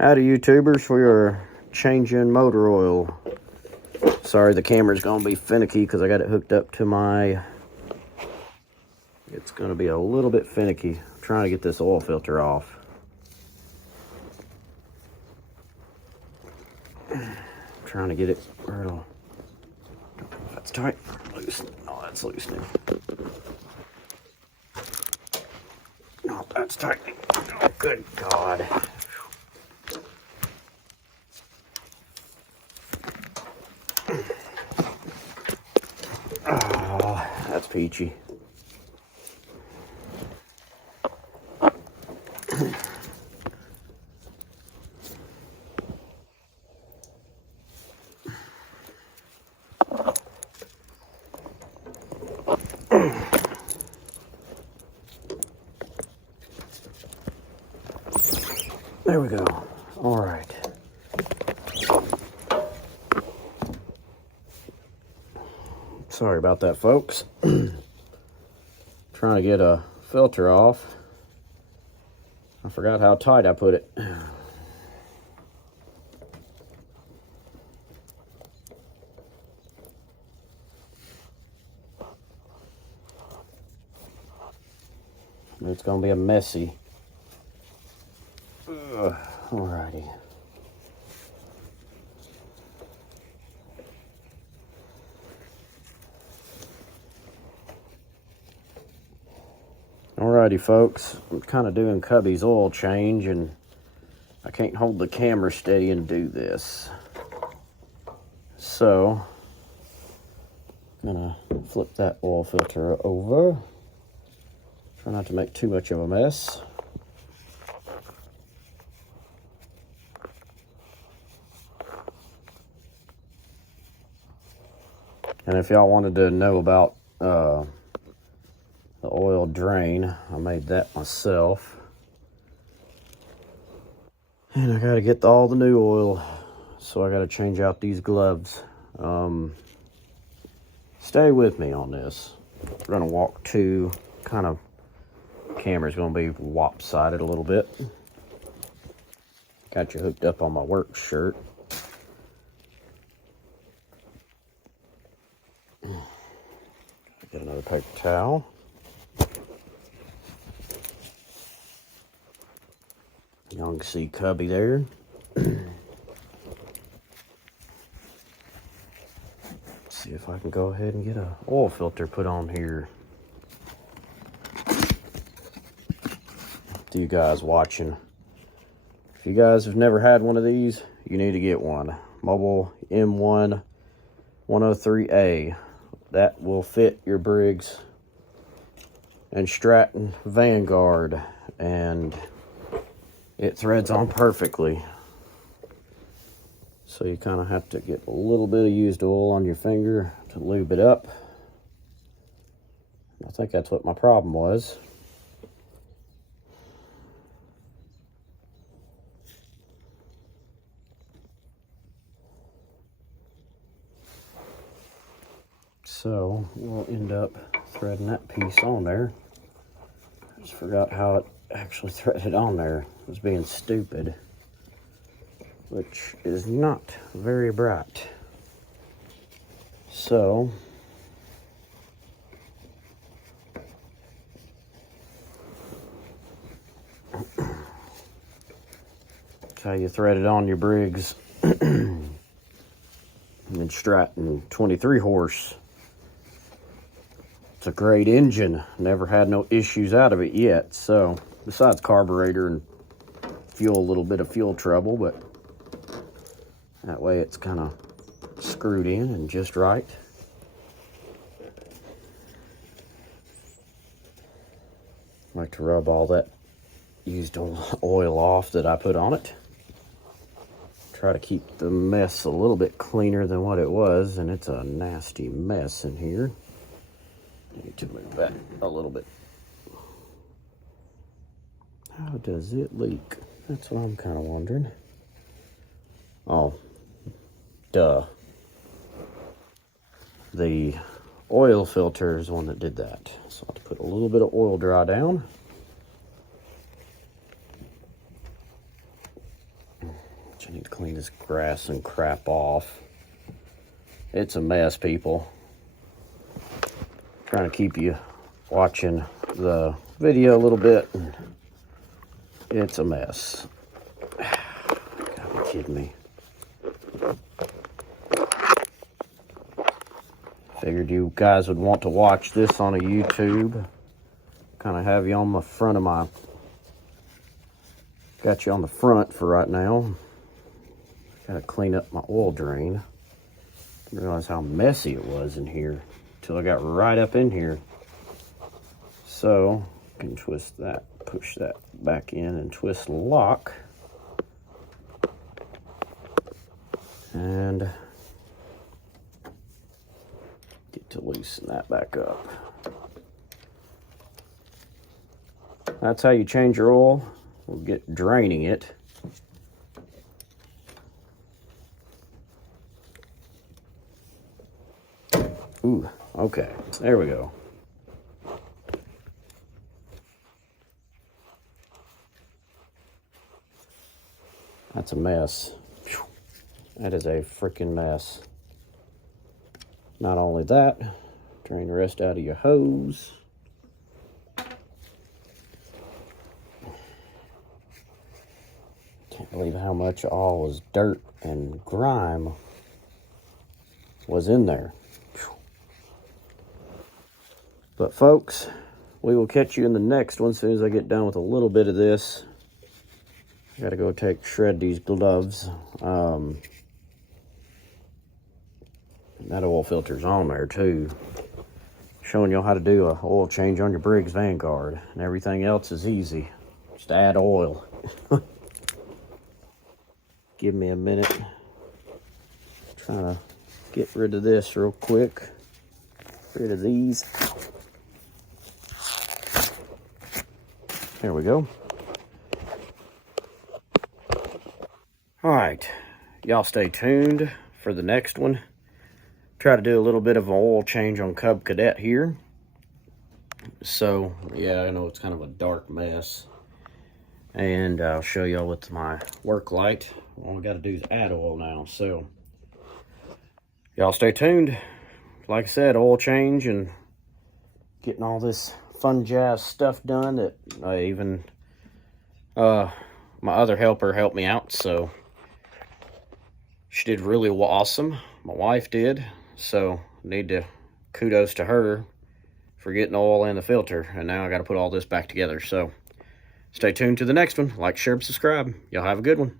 Howdy YouTubers, we are changing motor oil. Sorry the camera's gonna be finicky because I got it hooked up to my, it's gonna be a little bit finicky. I'm trying to get this oil filter off. I'm trying to get it where it'll, don't know if that's tight or loose. Oh, that's loosening. No, that's tightening. Oh, good God. Oh, that's peachy. There we go. All right. Sorry about that, folks. Trying to get a filter off. I forgot how tight I put it. It's gonna be a messy. Alrighty. Alrighty, folks. I'm kind of doing Cubby's oil change, and I can't hold the camera steady and do this. So, I'm gonna flip that oil filter over. Try not to make too much of a mess. And if y'all wanted to know about the oil drain, I made that myself. And I gotta get all the new oil, so I gotta change out these gloves. Stay with me on this. We're gonna walk to kind of, camera's gonna be lopsided a little bit. Got you hooked up on my work shirt. Get another paper towel. Y'all can see Cubby there. See if I can go ahead and get a oil filter put on here. To you guys watching, if you guys have never had one of these, you need to get one. Mobile M1 103A. That will fit your Briggs and Stratton Vanguard, and it threads on perfectly. So you kind of have to get a little bit of used oil on your finger to lube it up. I think that's what my problem was. So we'll end up threading that piece on there. I just forgot how it actually threaded on there. I was being stupid, which is not very bright. So that's how you thread it on your Briggs and Stratton 23 horse. It's a great engine. Never had no issues out of it yet. So, besides carburetor and fuel, a little bit of fuel trouble, but that way it's kind of screwed in and just right. I like to rub all that used oil off that I put on it. Try to keep the mess a little bit cleaner than what it was, and it's a nasty mess in here. Need to move that a little bit. How does it leak? That's what I'm kind of wondering. Oh, duh. The oil filter is the one that did that. So I'll have to put a little bit of oil dry down. I need to clean this grass and crap off. It's a mess, people. Trying to keep you watching the video a little bit, and it's a mess. Gotta be kidding me. Figured you guys would want to watch this on a YouTube. Kind of have you on the front of my... Got you on the front for right now. Gotta clean up my oil drain. Didn't realize how messy it was in here until I got right up in here. So, I can twist that, push that back in and twist the lock. And get to loosen that back up. That's how you change your oil. We'll get draining it. Ooh, okay, there we go. That's a mess. That is a freaking mess. Not only that, drain the rest out of your hose. Can't believe how much all was dirt and grime was in there. But folks, we will catch you in the next one as soon as I get done with a little bit of this. I gotta go shred these gloves. That oil filter's on there too. Showing y'all how to do a oil change on your Briggs Vanguard. And everything else is easy. Just add oil. Give me a minute. Trying to get rid of this real quick. Get rid of these. There we go. All right, y'all stay tuned for the next one. Try to do a little bit of an oil change on Cub Cadet here. So, yeah, I know it's kind of a dark mess. And I'll show y'all with my work light. All we got to do is add oil now. So, y'all stay tuned. Like I said, oil change and getting all this fun jazz stuff done that even my other helper helped me out. So, she did really awesome. My wife did. So, need to kudos to her for getting oil in the filter. And now I got to put all this back together. So, stay tuned to the next one. Like, share, and subscribe. Y'all have a good one.